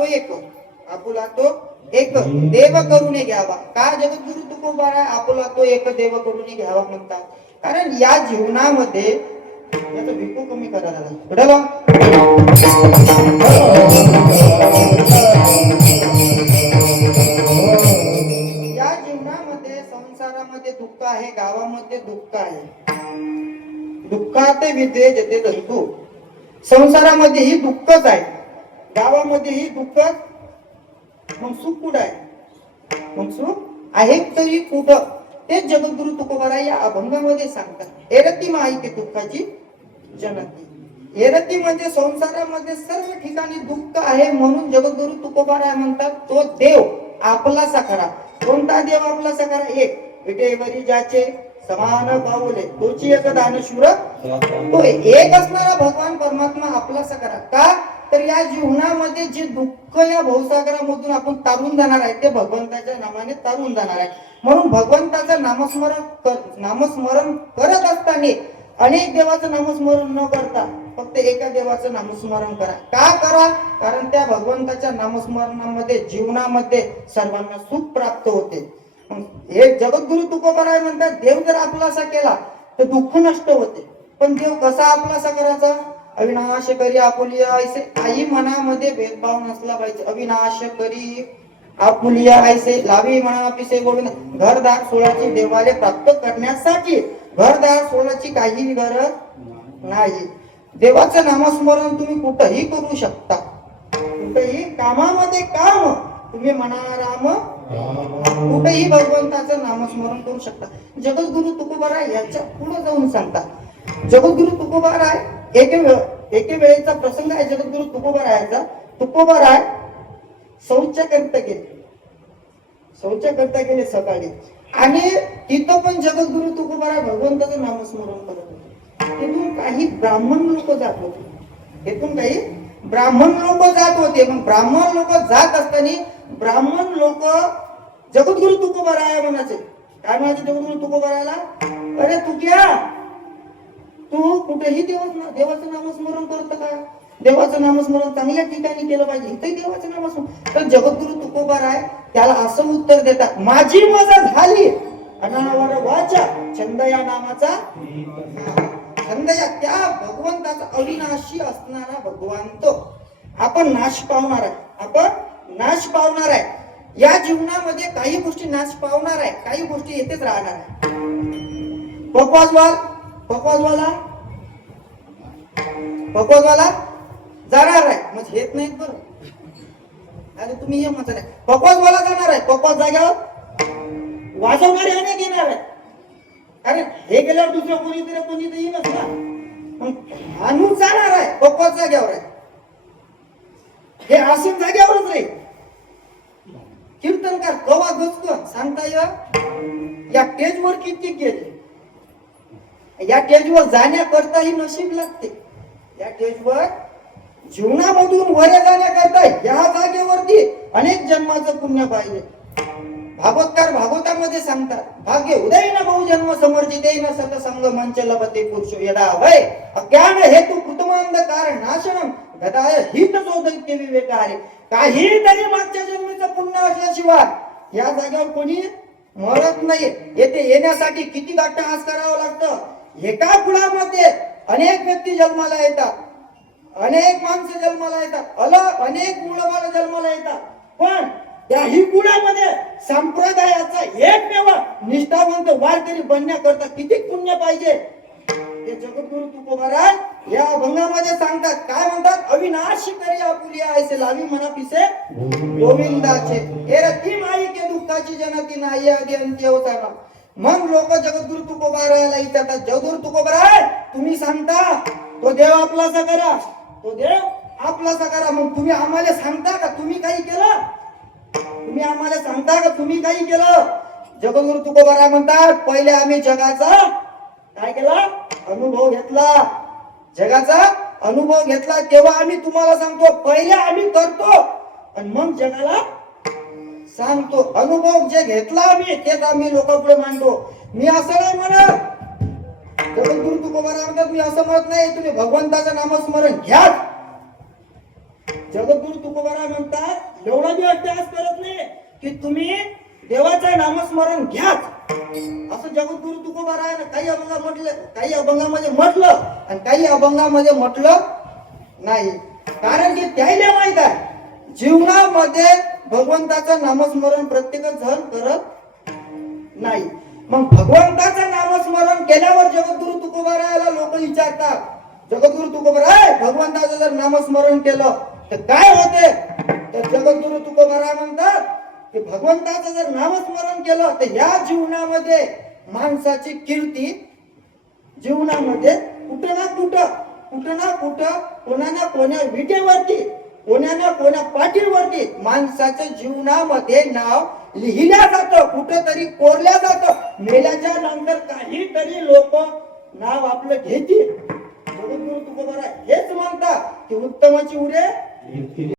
तो एक, आपुला तो एक देव करून घ्यावा. का जगद्गुरु तुकोबाराय आपुला तो एक देव करून घ्यावा म्हणतात? कारण या जीवनामध्ये याचं भिकू कमी करा दादा पुढे या जीवनामध्ये संसारामध्ये दुःख आहे, गावामध्ये दुःख आहे. दुःखात विद्ये जेते जंतू. संसारामध्येही दुःखच आहे, गावामध्येही दुःखच. मग सुख कुठं आहे? मग सुख आहे तरी कुठं? ते जगद्गुरु तुकोबाराय या अभंगामध्ये सांगतात. एरती माहिती दुःखाची जनती. एरती म्हणजे संसारामध्ये सर्व ठिकाणी दुःख आहे, म्हणून जगद्गुरु तुकोबाराय म्हणतात तो देव आपलासा खरा. कोणता देव आपलासा खरा? एक विटेवरी ज्याचे समान पाऊले तोची एक दानशूर. तो एक असणारा भगवान परमात्मा आपलासा खरा. का तर या जीवनामध्ये जे दुःख या भवसागरामधून आपण तारून जाणार आहे ते भगवंताच्या नामाने तारून जाणार आहे. म्हणून भगवंताचं नामस्मरण करत असताना अनेक देवाचं नामस्मरण न करता फक्त एका देवाचं नामस्मरण करा. का करा? कारण त्या भगवंताच्या नामस्मरणामध्ये जीवनामध्ये सर्वांना सुख प्राप्त होते. हे जगद्गुरु तुकोबाराय म्हणतात देव जर आपलासा केला तर दुःख नष्ट होते. पण देव कसा आपलासा करायचा? अविनाश करी आपुलिया ऐसे. काही मनामध्ये भेदभाव नसला पाहिजे. अविनाश करी आपुलिया ऐसे लावी म्हणा पिसे गोविंद. घरदार सोळाची देवालय प्राप्त करण्यासाठी घरदार सोळाची काही गरज नाही. देवाचं नामस्मरण तुम्ही कुठेही करू शकता. कुठेही कामामध्ये काम तुम्ही म्हणा राम, कुठेही भगवंताचं नामस्मरण करू शकता. जगद्गुरु तुकोबाराय याच्या पुढे जाऊन सांगतात. जगद्गुरु तुकोबाराय एके वेळेचा प्रसंग आहे जगद्गुरु तुकोबारायचा. तुकोबाराय शौच करता गेले सकाळी आणि तिथं पण जगद्गुरु तुकोबाराय भगवंताचं नामस्मरण करत होते. तिथून काही ब्राह्मण लोक जात होते. तिथून काही ब्राह्मण लोक जात होते. मग ब्राह्मण लोक जात असताना ब्राह्मण लोक जगद्गुरु तुकोबाराय म्हणायचे. काय म्हणायचे जगद्गुरु तुकोबारायला? अरे तू कुठेही देवाचं नामस्मरण करत का? देवाचं नामस्मरण चांगल्या ठिकाणी केलं पाहिजे. इथे देवाचं नामस्मरण. तर जगद्गुरु तुकोबाराय त्याला असं उत्तर देतात, माझी मजा झाली अनावर वाचा छंद या नामाचा. छंद या त्या भगवंताचा अविनाशी असणारा भगवान तो. आपण नाश पावणार आहे. आपण नाश पावणार आहे. या जीवनामध्ये काही गोष्टी नाश पावणार आहे, काही गोष्टी येतेच राहणार आहे. पकवाजवाला जाणार आहे म्हणजे येत नाहीत बरं. अरे तुम्ही हे म्हणता नाही. पकवाजवाला जाणार आहे. पकवाज जाग्यावर वाजवणारे अनेक येणार आहे. अरे हे गेल्यावर दुसरं कोणी तर येईनच ना. मग आणून जाणार आहे. पकवाज जाग्यावर आहे. हे आसन जाग्यावरच रे. कीर्तनकार कवा गचतो सांगता या स्टेजवर किती गेले. या स्टेजवर जाण्याकरताही नशीब लागते. या स्टेजवर जीवनामधून वर जाण्याकरता या जागेवरती अनेक जन्माचं पुण्य पाहिजे. भागवतामध्ये सांगतात भाग्य उदय न बहु जन्म समर्जिते न सतसंग मंच लभते पुरुष यदा वय अज्ञान हेतु कृतमांध कारण नाशनम गदाय हित दैत्य विवेकारे. काहीतरी मागच्या जन्मीचं पुण्य असल्याशिवाय या जागेवर कोणी मरत नाही. येथे येण्यासाठी किती अट्टहास करावं लागतं. एका कुळामध्ये अनेक व्यक्ती जन्माला येतात, अनेक माणसं जन्माला येतात, अनेक मुलं जन्माला येतात. पण त्याही कुळामध्ये संप्रदायाचा एकमेव निष्ठावंत वारकरी बनण्याकरता किती पुण्य पाहिजे हे जगद्गुरु तुकोबाराय या अभंगामध्ये सांगतात. काय म्हणतात? अविनाशी करी आपुलिया ऐसे लावी म्हणा पिसे गोविंदाचे. हे रती माई के दुःखाची जनती नाही आधी अंती अवतारा. मग लोक जगद्गुरु तुकोबारायला विचारतात, जगद्गुरु तुकोबाराय तुम्ही सांगता तो देव आपलासा करा, तो देव आपलासा करा. मग तुम्ही आम्हाला सांगता का तुम्ही काही केलं? तुम्ही आम्हाला सांगता का तुम्ही काही केलं? जगद्गुरु तुकोबाराय म्हणतात पहिले आम्ही जगाचा काय केला? अनुभव घेतला. जगाचा अनुभव घेतला तेव्हा आम्ही तुम्हाला सांगतो. पहिले आम्ही करतो आणि मग जगाला सांगतो. अनुभव जे घेतला आम्ही तेच आम्ही लोकांपुढे मांडतो. मी असं नाही म्हणत. जगद्गुरु तुकोबाराय म्हणतात मी असं म्हणत नाही तुम्ही भगवंताचं नामस्मरण घ्या. जगद्गुरु तुकोबाराय म्हणतात एवढा बी अभ्यास करत नाही की तुम्ही देवाचं नामस्मरण घ्याच, असं जगद्गुरु तुकोबाराय काही अभंगामध्ये म्हटलं आणि काही अभंगामध्ये म्हटलं नाही. कारण की त्याला माहित आहे जीवनामध्ये भगवंताचं नामस्मरण प्रत्येक जण करत नाही. मग भगवंताचं नामस्मरण केल्यावर जगद्गुरु तुकोबारायला लोक विचारतात, जगद्गुरु तुकोबाराय भगवंताचं जर नामस्मरण केलं तर काय होते? तर जगद्गुरु तुकोबाराय म्हणतात की भगवंताचं जर नामस्मरण केलं तर या जीवनामध्ये माणसाची कीर्ती जीवनामध्ये कुठं ना कुठं कोणा ना कोण्या विटेवरती कोण्या ना कोण्या पाठीवरती माणसाच्या जीवनामध्ये नाव लिहिल्या जातं, कुठंतरी कोरल्या जातं. मेल्याच्या नंतर काहीतरी लोक नाव आपलं घेतील. जगद्गुरु तुकोबाराय हेच म्हणतात की उत्तमाची उरे